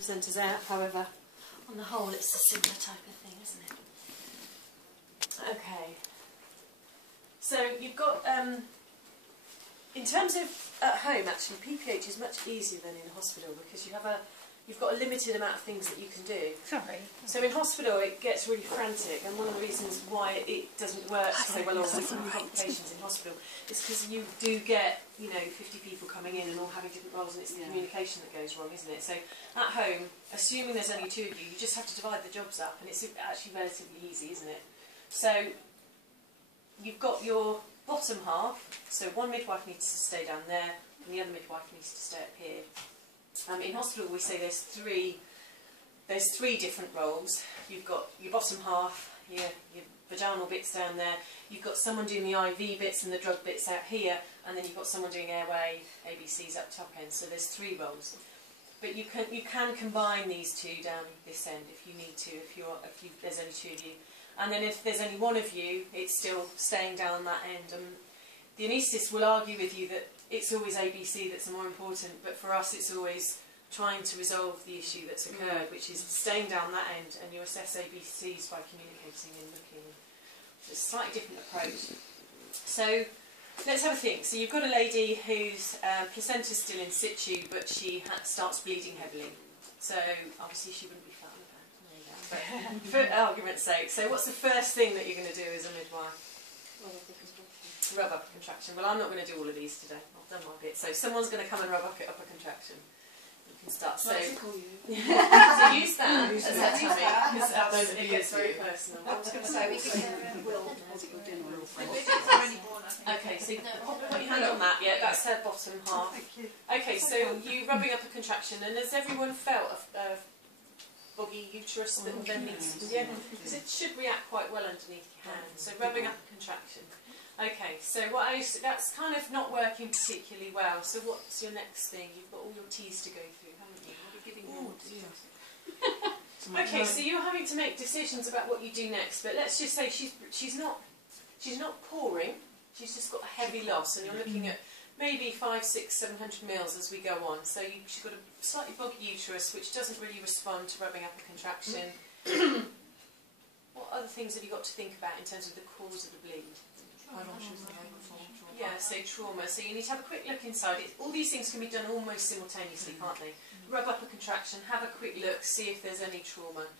Presenters out, however, on the whole it's a similar type of thing, isn't it? Okay. So you've got, in terms of at home actually, PPH is much easier than in hospital because you've got a limited amount of things that you can do. Sorry. So in hospital it gets really frantic, and one of the reasons why it doesn't work so well, or with complications in hospital, is because you do get, 50 people coming in and all having different roles, and it's the communication that goes wrong, isn't it? So at home, assuming there's only 2 of you, you just have to divide the jobs up, and it's actually relatively easy, isn't it? So you've got your bottom half, so one midwife needs to stay down there, and the other midwife needs to stay up here. In hospital we say there's three different roles. You've got your bottom half, your vaginal bits down there, you've got someone doing the IV bits and the drug bits out here, and then you've got someone doing airway, ABCs up top end, so there's 3 roles. But you can combine these 2 down this end if you need to, if there's only 2 of you. And then if there's only 1 of you, it's still staying down that end. And the anaesthetist will argue with you that it's always ABC that's more important, but for us it's always trying to resolve the issue that's occurred, which is staying down that end, and you assess ABCs by communicating and looking. So it's a slightly different approach. So let's have a think. So you've got a lady whose placenta's still in situ, but she starts bleeding heavily. So obviously she wouldn't be flat on the pad, but for argument's sake. So what's the first thing that you're going to do as a midwife? Rub up a contraction. Well, I'm not going to do all of these today. I've done my bit. So someone's going to come and rub up a contraction. You can start. So, so use that as a technique, because it gets very personal. Okay, so put your hand on that. Yeah, that's her bottom half. Okay, so you rubbing up a contraction, and has everyone felt a boggy uterus that then needs to? Yeah, because it should react quite well underneath your hand. So rubbing up a contraction. Okay, so that's kind of not working particularly well. So what's your next thing? You've got all your T's to go through, haven't you? What are you giving more? Okay, so you're having to make decisions about what you do next. But let's just say she's not pouring. She's just got a heavy loss, and you're looking at maybe 500, 600, 700 mils as we go on. So she's got a slightly boggy uterus, which doesn't really respond to rubbing up a contraction. What other things have you got to think about in terms of the cause of the bleed? Yeah, so trauma. So you need to have a quick look inside. All these things can be done almost simultaneously, can't they? Rub up a contraction, have a quick look, see if there's any trauma.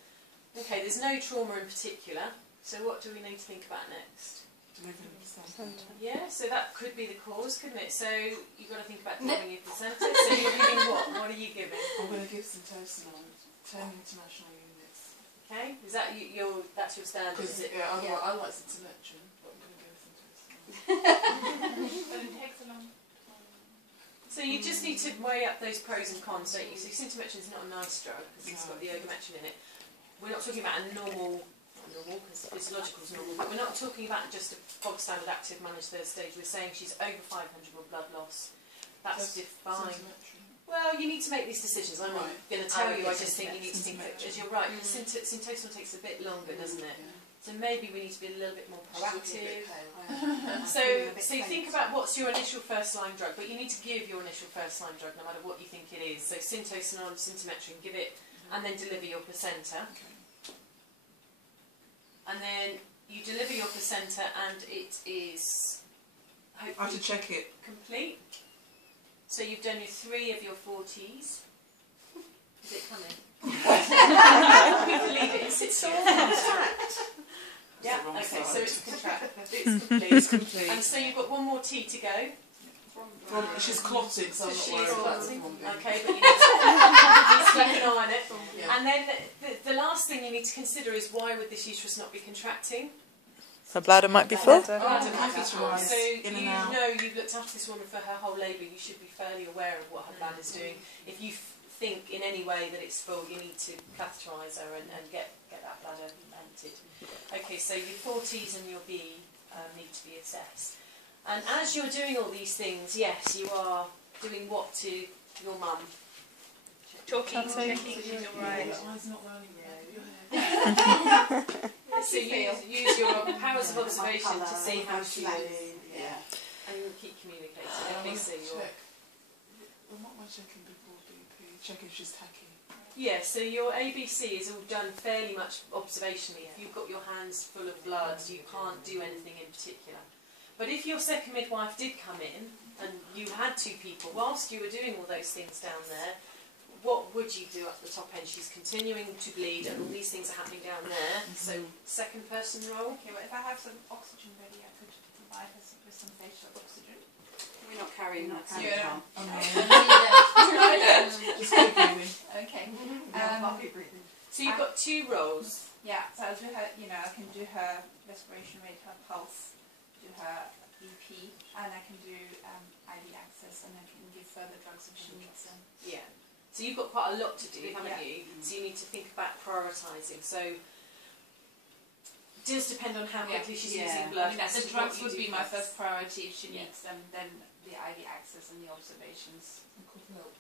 Okay, there's no trauma in particular. So what do we need to think about next? Yeah, so that could be the cause, couldn't it? So you've got to think about delivering your placenta. So you're giving what? What are you giving? I'm going to give Syntocinon, 10 international units. Okay, is that that's your standard? Is it? Yeah, I like Syntocinon. So you just need to weigh up those pros and cons, don't you? So Syntocinon is not a nice drug because it's got the ergometrin in it. We're not talking about a normal, because physiological is normal, but we're not talking about just a bog standard active managed 3rd stage. We're saying she's over 500 ml blood loss. That's defined. Well, you need to make these decisions. I'm not going to tell you. I just think you need to think, as you're right, because Syntocinon takes a bit longer, doesn't it? So maybe we need to be a little bit more proactive. So think about what's your initial first-line drug, but you need to give your initial first-line drug no matter what you think it is. So Syntocinon, Syntometrin, give it, and then deliver your placenta. And then you deliver your placenta, and it is hopefully I have to check it. Complete. So you've done your 3 of your 4 T's. Is it coming? We can leave it in situ. Yeah, okay, so it's contract. It's complete. It's complete. And so you've got 1 more T to go. She's clotting, so I'm not worried about that. Okay, but you need to keep an eye on it. Yeah. And then the last thing you need to consider is, why would this uterus not be contracting? Her bladder might be full. So you've looked after this woman for her whole labour. You should be fairly aware of what her bladder's doing. If you think in any way that it's full, you need to catheterise her and get that bladder emptied. Okay, so your 4 T's and your B need to be assessed. And as you're doing all these things, yes, you are doing what to your mum? Talking, checking she's alright. Eyes not rolling yet. So use your powers of observation to see how she is. Yeah. And you keep communicating. Check. Well, what am I checking before BP? Check if she's tacky. Yeah, so your ABC is all done fairly much observationally. If you've got your hands full of blood, you can't do anything in particular. But if your second midwife did come in and you had 2 people, whilst you were doing all those things down there, what would you do at the top end? She's continuing to bleed and all these things are happening down there. So second person role. Okay, well if I have some oxygen ready, I could provide her with some facial oxygen. We're not carrying that. Yeah. Just keep breathing. Okay. So you've got 2 roles. Yeah, so I'll do her, I can do her respiration rate, her pulse, do her BP, and I can do IV access, and I can give further drugs if she needs them. Yeah. So you've got quite a lot to do, haven't Yeah. you? So you need to think about prioritising. So it does depend on how quickly she's losing blood. The drugs would be my first priority if she Yeah. needs them, then the IV access and the observations. Could help.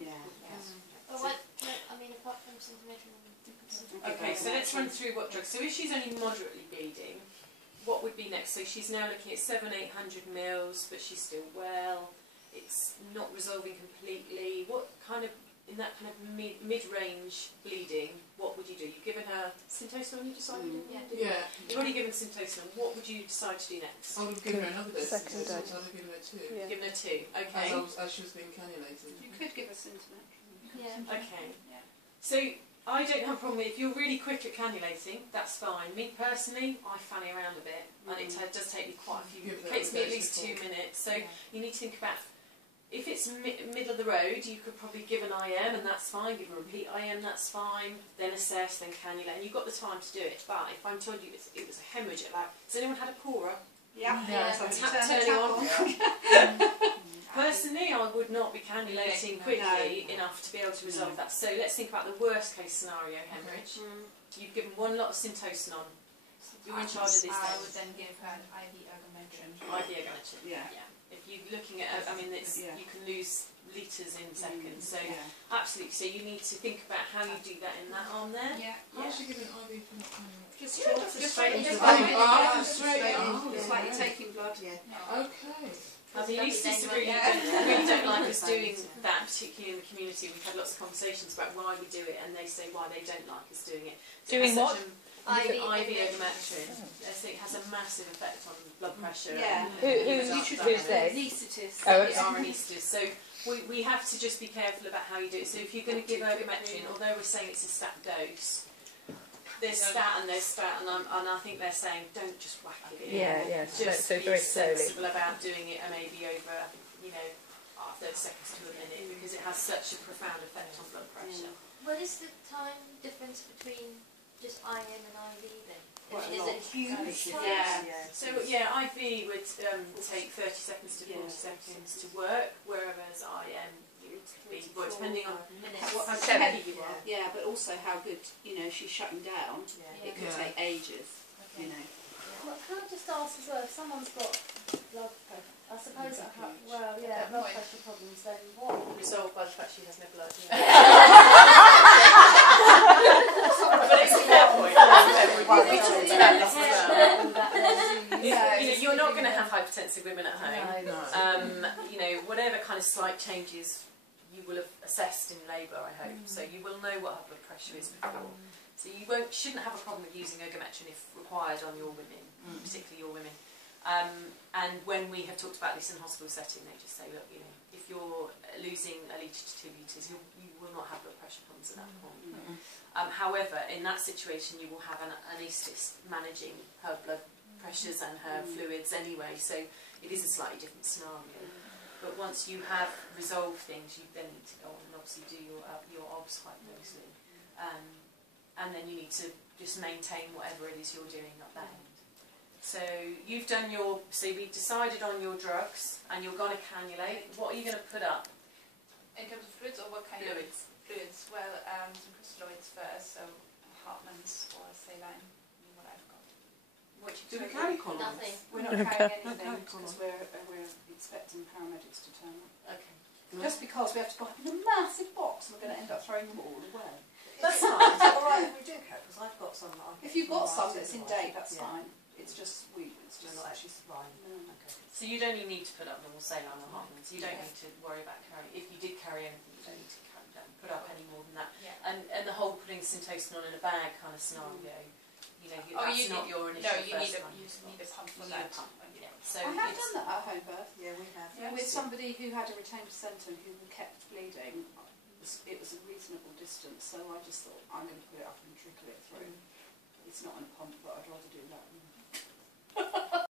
Yeah. But what, I mean, apart from symptomatic. Okay, so let's run through what drugs. So if she's only moderately bleeding, what would be next? So she's now looking at 700-800 mils, but she's still well. It's not resolving completely. What kind of, in that kind of mid-range bleeding, what would you do? You've given her Syntocinon, you decided? Yeah. You've already given Syntocinon. What would you decide to do next? I would have given her another dose. Second So dose. I would have given her 2. Yeah. Given her 2. Okay. As she was being cannulated. You could give us internet. Yeah. Okay. Yeah. So I don't have a problem if you're really quick at cannulating, that's fine. Me personally, I fanny around a bit, and it does take me quite a few. Give It that takes me at a least 2 minutes. So Yeah. you need to think about if it's middle of the road, you could probably give an IM, and that's fine. Give a repeat IM, that's fine. Then assess, then cannulate, and you've got the time to do it. But if I'm told you it was a hemorrhage at lab, has anyone had a poorer? Yeah. Yeah. So Tap turn turning on. on. Personally, I would not be cannulating No. quickly No. enough to be able to resolve that. So let's think about the worst case scenario hemorrhage. You've given 1 lot of Syntocinon. You're in charge of this I then. would then give her an IV ergometrin. IV ergometrin. Yeah. If you're looking at, I mean, it's, Yeah. you can lose litres in seconds. So Yeah. absolutely. So you need to think about how you do that in that arm there. Yeah. How is she giving IV for not cannulating? Just straight into just the straight vein. into Straight the in. vein. It's like you're taking blood, yeah. Okay. Now, the Lovely anaesthetists name, really, yeah. really don't like us doing that, particularly in the community. We've had lots of conversations about why we do it, and they say why they don't like us doing it. So Doing it has what? such IV IV ergometrin. I think it has a massive effect on blood pressure. Yeah. and Who's they? Anaesthetist. Oh, It's okay. our anaesthetist. So we have to just be careful about how you do it. So if you're going to give ergometrin, although we're saying it's a stat dose, there's stat and there's stat, and I think they're saying don't just whack it in. Yeah. Just So be very slowly. sensible about doing it, and maybe over 30 seconds to a minute, because it has such a profound effect on blood pressure. What is the time difference between just IM and IV then? Quite a Is lot. it huge? Yeah. So IV would take 30 seconds to 40 seconds to work, whereas IM would be, well, depending on Minutes. how Seven. heavy you are. Yeah, but also how good, she's shutting down. It could Yeah. take ages, Well, can I just ask as well, if someone's got blood pressure, I suppose that blood point. pressure problems, then what? Resolved by the fact she has no blood. But it's a fair point. We talked about this as well. You're not going to have hypertensive women at home. Whatever kind of slight changes you will have assessed in labour, I hope. So you will know what her blood pressure is before. So you shouldn't have a problem with using ergometrin if required on your women, particularly your women. And when we have talked about this in a hospital setting, they just say, look, if you're losing a litre to 2 litres, you will not have blood pressure problems at that point. However, in that situation, you will have an anaesthetist managing her blood pressures and her fluids anyway, so it is a slightly different scenario. But once you have resolved things, you then need to go on and obviously do your obs quite closely. And then you need to just maintain whatever it is you're doing at that end. So you've done we decided on your drugs, and you're going to cannulate. What are you going to put up? In terms of fluids, or what kind Fluids. of fluids? Well, some crystalloids first, so Hartmann's or saline, what I've got. What Do we carry columns? Nothing. We're not carrying anything because we're expecting paramedics to turn up. Okay. Just because we have to buy a massive box and we're going to end up throwing them all away. That's Is fine. that alright if we do carry? Because I've got some that I If you've got some that's that's in date, that's fine. It's just it's They're just not actually supplying. no. Okay. So you don't even need to put up normal saline or Hartmann's. You don't need to worry about carrying. If you did carry anything, you don't need to put up any more syntocin on in a bag kind of scenario, you know, Oh, that's you not need- your No, initial you need first a line. pump for You need a that. pump, yeah. So I have it's- done that at home birth. Yeah, we have. Yeah. With somebody who had a retained placenta who kept bleeding. It was a reasonable distance, so I just thought I'm going to put it up and trickle it through. It's not on a pump, but I'd rather do that.